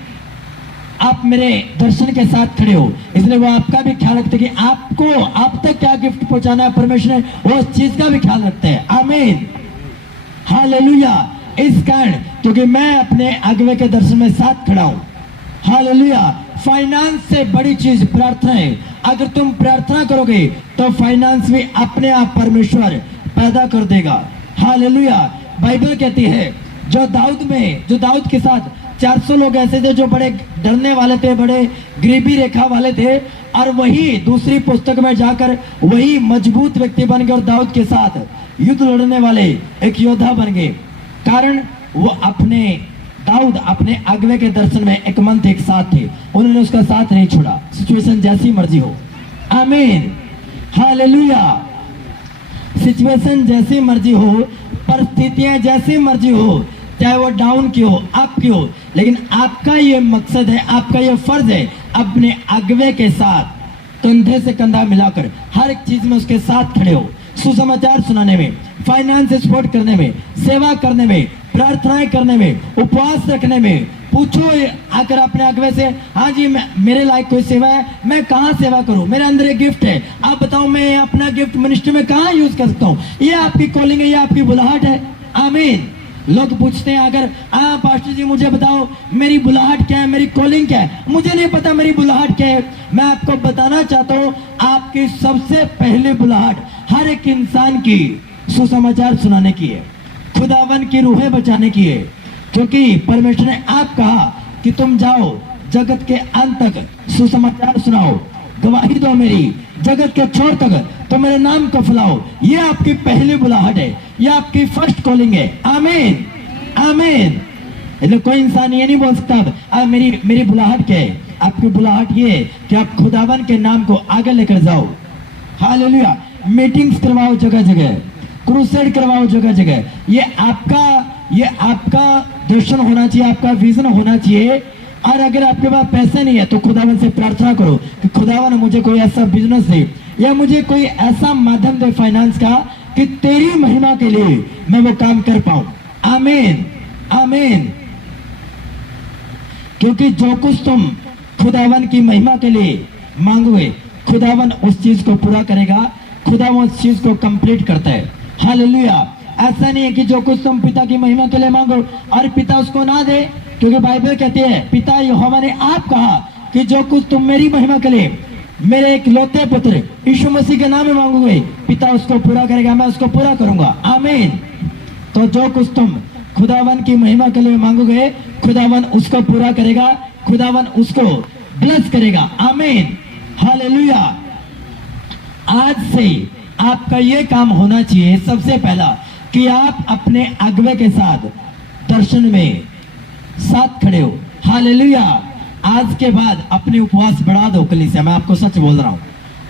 आप मेरे दर्शन के साथ खड़े हो, इसलिए वो आपका भी ख्याल रखते हैं कि आपको आप तक क्या गिफ्ट पहुंचाना है, परमेश्वर ने वो चीज का भी ख्याल रखते हैं। आमीन। हालेलुया। इस कारण क्योंकि मैं अपने अगुवे के दर्शन में साथ खड़ा हूं। हालेलुया। फाइनेंस से बड़ी चीज प्रार्थना है। अगर तुम प्रार्थना करोगे तो फाइनेंस भी अपने आप परमेश्वर पैदा कर देगा। हालेलुया। बाइबल कहती है जो दाऊद के साथ 400 लोग ऐसे थे जो बड़े डरने वाले थे, बड़े गरीबी रेखा वाले थे, और वही दूसरी पुस्तक में जाकर वही मजबूत व्यक्ति बन गए और दाऊद के साथ युद्ध लड़ने वाले एक योद्धा बन गए। कारण वो दाऊद अपने अगुवे के दर्शन में एक मन थे, एक साथ थे, उन्होंने उसका साथ नहीं छोड़ा। सिचुएशन जैसी मर्जी हो, आमीन, हालेलुया। सिचुएशन जैसी मर्जी हो, परिस्थितियां जैसी मर्जी हो, चाहे वो डाउन की हो, अप की हो, लेकिन आपका ये मकसद है, आपका ये फर्ज है अपने अगुवे के साथ कंधे से कंधा मिलाकर हर एक चीज में उसके साथ खड़े हो। सुसमाचार सुनाने में, फाइनेंस सपोर्ट करने में, सेवा करने में, प्रार्थनाएं करने में, उपवास रखने में। पूछो आकर अपने अगुवे से, हाँ जी मेरे लायक कोई सेवा है, मैं कहाँ सेवा करूं, मेरे अंदर एक गिफ्ट है, आप बताओ मैं अपना गिफ्ट मिनिस्ट्री में कहाँ यूज कर सकता हूँ। ये आपकी कॉलिंग है, ये आपकी बुलाहट है। आमीन। लोग पूछते हैं अगर पास्टर जी मुझे बताओ मेरी बुलाहट क्या है, मेरी कॉलिंग क्या है। मुझे नहीं पता मेरी बुलाहट क्या है। मैं आपको बताना चाहता हूँ आपकी सबसे पहली बुलाहट हर एक इंसान की सुसमाचार सुनाने की है, खुदावन की रूहें बचाने की है। क्योंकि परमेश्वर ने आप कहा कि तुम जाओ जगत के अंत तक सुसमाचार सुनाओ, गवाही दो मेरी जगत के छोर तक, तो मेरे नाम को फैलाओ। ये आपकी पहली बुलाहट है, ये आपकी फर्स्ट कॉलिंग है। आमीन, आमीन। इसलिए कोई इंसान ये नहीं बोल सकता मेरी बुलाहट क्या है। आपकी बुलाहट ये है कि आप खुदावन के नाम को आगे लेकर जाओ। हालेलुया। मीटिंग्स करवाओ जगह जगह, क्रूसेड करवाओ जगह जगह। ये आपका दर्शन होना चाहिए, आपका विजन होना चाहिए। और अगर आपके पास पैसा नहीं है तो खुदावन से प्रार्थना करो कि खुदावन मुझे कोई ऐसा बिजनेस दे या मुझे कोई ऐसा माध्यम दे फाइनेंस का कि तेरी महिमा के लिए मैं वो काम कर पाऊं। आमीन, आमीन। क्योंकि जो कुछ तुम खुदावन की महिमा के लिए मांगोगे खुदावन उस चीज को पूरा करेगा, खुदावन उस चीज को कंप्लीट करता है। हालेलुया। ऐसा नहीं है कि जो कुछ तुम पिता की महिमा के लिए मांगो और पिता उसको ना दे, क्योंकि बाइबल कहती है पिता यहोवा ने आप कहा कि जो कुछ तुम मेरी महिमा के लिए मेरे एक लौते पुत्र यीशु मसीह के नाम में मांगोगे पिता उसको पूरा करेगा, मैं उसको पूरा करूंगा। आमीन। तो जो कुछ तुम खुदावन की महिमा के लिए मांगोगे खुदावन उसको पूरा करेगा, खुदावन उसको ब्लेस करेगा। आमीन, हालेलुया। आज से आपका ये काम होना चाहिए सबसे पहला कि आप अपने अगुवे के साथ दर्शन में साथ खड़े हो। हालेलुया। आज के बाद अपने उपवास बढ़ा दो कलीसिया, मैं आपको सच बोल रहा हूं।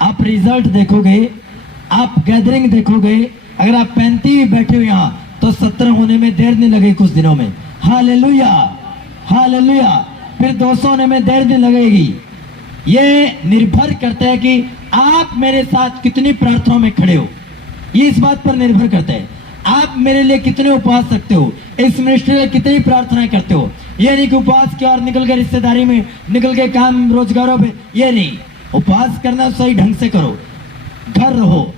आप रिजल्ट देखोगे, आप गैदरिंग देखोगे। अगर आप 35 बैठे हो यहाँ तो 17 होने में देर नहीं लगे कुछ दिनों में। Hallelujah, hallelujah. फिर 200 होने में देर नहीं लगेगी। ये निर्भर करता है कि आप मेरे साथ कितनी प्रार्थनाओं में खड़े हो। ये इस बात पर निर्भर करता है आप मेरे लिए कितने उपवास रखते हो, इस मिनिस्ट्री में कितनी प्रार्थनाएं करते हो। ये नहीं कि उपवास किया और निकल गए रिश्तेदारी में, निकल गए काम रोजगारों पे। ये नहीं, उपवास करना सही ढंग से करो, घर रहो,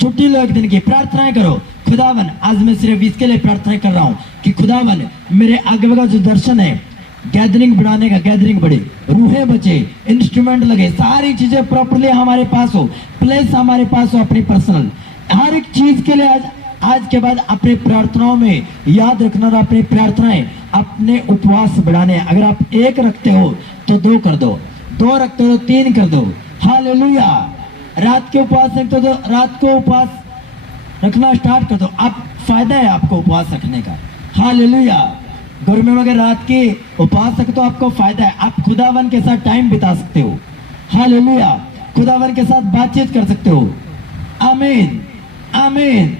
छुट्टी लो एक दिन की, प्रार्थनाएं करो। खुदावन आज मैं सिर्फ इसके लिए प्रार्थना कर रहा हूँ कि खुदावन मेरे अगुवे का जो दर्शन है, गैदरिंग बढ़ाने का, गैदरिंग बढ़े, रूहें बचे, इंस्ट्रूमेंट लगे, सारी चीजें प्रॉपरली हमारे पास हो, प्लेस हमारे पास हो अपनी पर्सनल। हर एक चीज के लिए आज के बाद अपने प्रार्थनाओं में याद रखना और अपनी प्रार्थनाएं, अपने उपवास बढ़ाने। अगर आप 1 रखते हो तो 2 कर दो, 2 रखते हो तो 3 कर दो। हालेलुया। रात के उपवास रखते हो तो रात को उपवास रखना स्टार्ट कर दो। आप फायदा है आपको उपवास रखने का। हालेलुया। गर्मी में अगर रात के उपवास रखते हो आपको फायदा है, आप खुदावन के साथ टाइम बिता सकते हो। हालेलुया। खुदावन के साथ बातचीत कर सकते हो। आमीन, आमीन।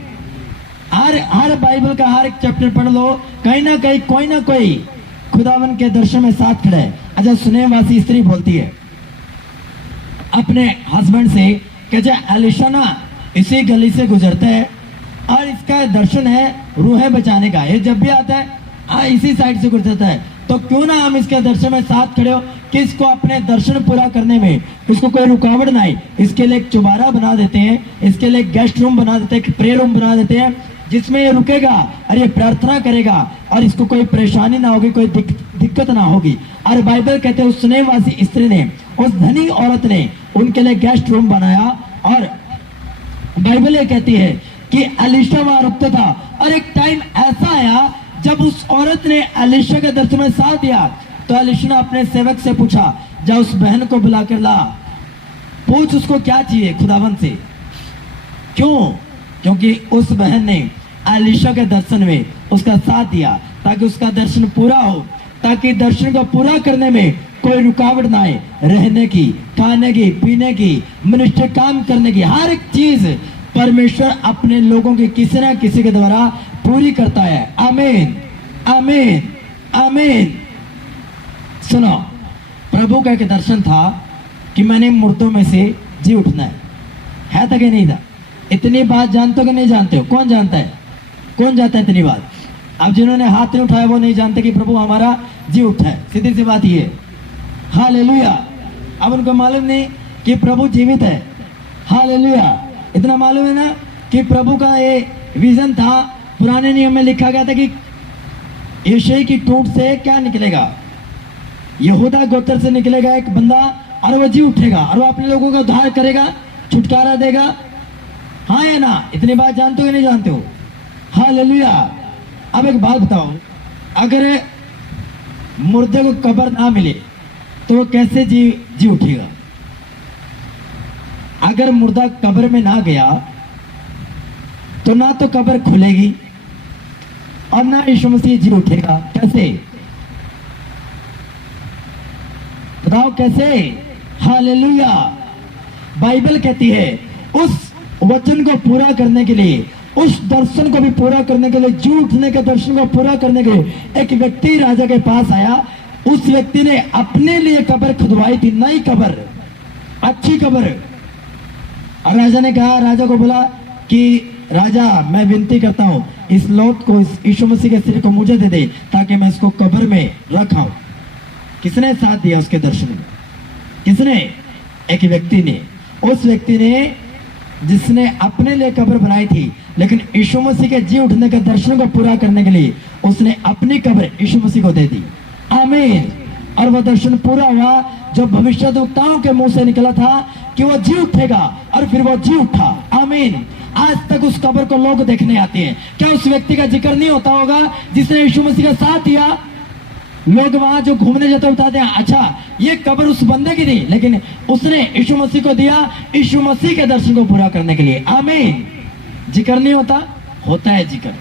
हर बाइबल का हर एक चैप्टर पढ़ लो, कहीं ना कहीं कोई ना कोई खुदावन के दर्शन में साथ खड़ा है। अच्छा, सुनेवासी स्त्री बोलती है अपने हस्बैंड से कि एलिशा ना इसी गली से गुजरता है और इसका दर्शन है रूहें बचाने का, ये जब भी आता है इसी साइड से गुजरता है, तो क्यों ना हम इसके दर्शन में साथ खड़े हो कि इसको अपने दर्शन पूरा करने में इसको कोई रुकावट ना आए। इसके लिए एक चुबारा बना देते हैं, इसके लिए एक गेस्ट रूम बना देते हैं, एक प्रे रूम बना देते हैं, जिसमें ये रुकेगा और ये प्रार्थना करेगा और इसको कोई परेशानी ना होगी, कोई दिक्कत ना होगी। और बाइबल कहते हैं उस सुनेवासी स्त्री ने, उस धनी औरत ने उनके लिए गेस्ट रूम बनाया। और बाइबल ये कहती है कि एलिशा वहां रुकता था। और एक टाइम ऐसा आया जब उस औरत ने एलिशा के दर्शन में साथ दिया, तो एलिशा ने अपने सेवक से पूछा, जा उस बहन को बुला कर ला, पूछ उसको क्या चाहिए खुदावन से। क्यों? क्योंकि उस बहन ने एलिशा के दर्शन में उसका साथ दिया, ताकि उसका दर्शन पूरा हो, ताकि दर्शन को पूरा करने में कोई रुकावट ना आए। रहने की, खाने की, पीने की, मिनिस्ट्री काम करने की, हर एक चीज परमेश्वर अपने लोगों की किसी ना किसी के द्वारा पूरी करता है। आमीन, आमीन, आमीन। सुनो, प्रभु का एक दर्शन था कि मैंने मुर्दों में से जी उठना है था कि नहीं था? इतनी बात जानते हो कि नहीं जानते हो? कौन जानता है? कौन जानता है इतनी बात? अब जिन्होंने हाथ नहीं उठाया वो नहीं जानते कि प्रभु हमारा जी उठा है। सीधी सी बात ये, हालेलुया। अब उनको मालूम नहीं कि प्रभु जीवित है। हालेलुया। इतना मालूम है ना कि प्रभु का ये विजन था। पुराने नियम में लिखा गया था कि यशायाह की टूट से क्या निकलेगा? यहूदा गोत्र से निकलेगा एक बंदा और वो जी उठेगा और वो अपने लोगों का उद्धार करेगा, छुटकारा देगा। हाँ या ना? इतनी बात जानते हो या नहीं जानते हो? हालेलुया। अब एक बात बताओ, अगर मुर्दे को कब्र ना मिले तो वो कैसे जी उठेगा? अगर मुर्दा कब्र में ना गया तो ना तो कब्र खुलेगी और ना यीशु मसीह जी उठेगा। कैसे? बताओ कैसे? हालेलुया। बाइबल कहती है उस वचन को पूरा करने के लिए, उस दर्शन को भी पूरा करने के लिए, जी उठने के दर्शन को पूरा करने के लिए एक व्यक्ति राजा के पास आया। उस व्यक्ति ने अपने लिए कब्र खुदवाई थी, नई कब्र, अच्छी कब्र। और राजा ने कहा, राजा को बोला कि राजा मैं विनती करता हूं इस लौट को, इस यीशु मसीह के सिर को मुझे दे दे ताकि मैं इसको कब्र में रखाऊं। किसने साथ दिया उसके दर्शन में? किसने? एक व्यक्ति ने। उस व्यक्ति ने जिसने अपने लिए कब्र बनाई थी, लेकिन यीशु मसीह के जी उठने के दर्शन को पूरा करने के लिए उसने अपनी कब्र यीशु मसीह को दे दी। आमीन। और वह दर्शन पूरा हुआ जो भविष्यद्वक्ताओं के मुंह से निकला था कि वो जी उठेगा, और फिर वो जी उठा। आमीन। आज तक उस कब्र को लोग देखने आते हैं। क्या उस व्यक्ति का जिक्र नहीं होता होगा जिसने यीशु मसीह का साथ दिया? लोग वहां जो घूमने जाते बताते हैं, अच्छा ये कब्र उस बंदे की थी, लेकिन उसने यीशु मसीह को दिया यीशु मसीह के दर्शन को पूरा करने के लिए। आमीन। जिक्र नहीं होता? होता है जिक्र।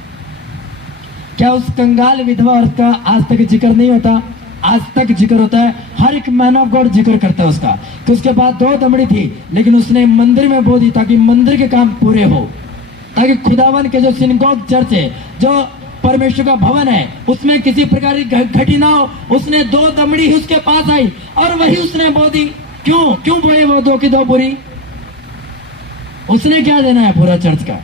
क्या उस कंगाल विधवा औरत का आज तक जिक्र नहीं होता? आज तक जिक्र होता है। हर एक मैन ऑफ गॉड जिक्र करता है उसका कि उसके बाद 2 दमड़ी थी, लेकिन उसने मंदिर में बो दी ताकि मंदिर के काम पूरे हो, ताकि खुदावन के जो सिनगोग चर्च है, जो परमेश्वर का भवन है, उसमें किसी प्रकार की घटी ना हो। उसने 2 दमड़ी ही उसके पास आई और वही उसने बो दी। क्यों बोए वो 2 की 2 पूरी? उसने क्या देना है पूरा चर्च का?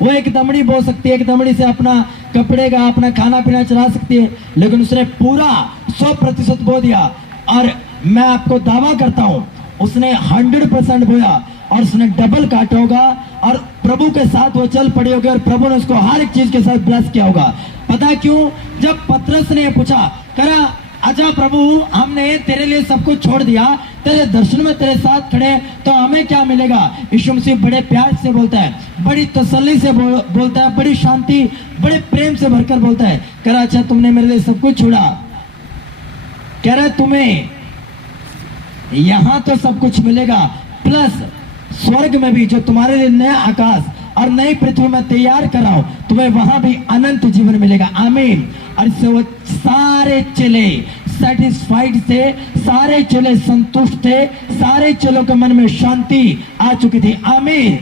वो एक दमड़ी बो सकती है, एक दमड़ी से अपना कपड़े का, अपना खाना पीना चला सकती है, लेकिन उसने पूरा 100% बो दिया। और मैं आपको दावा करता हूं उसने 100% बोया और उसने डबल काटा होगा और प्रभु के साथ वो चल पड़ी होगी और प्रभु ने उसको हर एक चीज के साथ ब्लेस किया होगा। पता क्यों? जब पतरस ने पूछा, करा अच्छा प्रभु हमने तेरे लिए सब कुछ छोड़ दिया, तेरे दर्शन में तेरे साथ खड़े, तो हमें क्या मिलेगा? यीशु मसीह बड़े प्यार से बोलता है, बड़ी तसल्ली से बोलता है, बड़ी शांति, बड़े प्रेम से भरकर बोलता है, कह रहा अच्छा तुमने मेरे लिए सब कुछ छोड़ा, कह रहा तुम्हें यहां तो सब कुछ मिलेगा, प्लस स्वर्ग में भी जो तुम्हारे लिए नया आकाश और नई पृथ्वी में तैयार कर रहा हूं, तुम्हें वहां भी अनंत जीवन मिलेगा। आमीन। और इससे वो सारे चेले सेटिस्फाइड थे, सारे चेले संतुष्ट थे, सारे चेलों के मन में शांति आ चुकी थी। आमीन।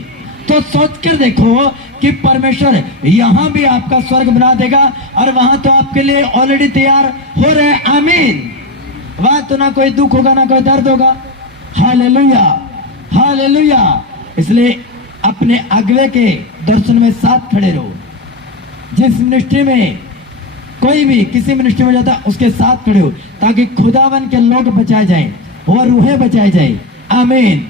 तो सोच कर देखो कि परमेश्वर यहां भी आपका स्वर्ग बना देगा और वहां तो आपके लिए ऑलरेडी तैयार हो रहे हैं। आमीन। वहां तो ना कोई दुख होगा ना कोई दर्द होगा। Hallelujah, hallelujah. इसलिए अपने अगले के दर्शन में साथ खड़े रहो। जिस मिनिस्ट्री में कोई भी किसी मिनिस्ट्री में जाता है उसके साथ खड़े हो, ताकि खुदावन के लोग बचाए जाएं, वो रूहें बचाई जाए। आमीन।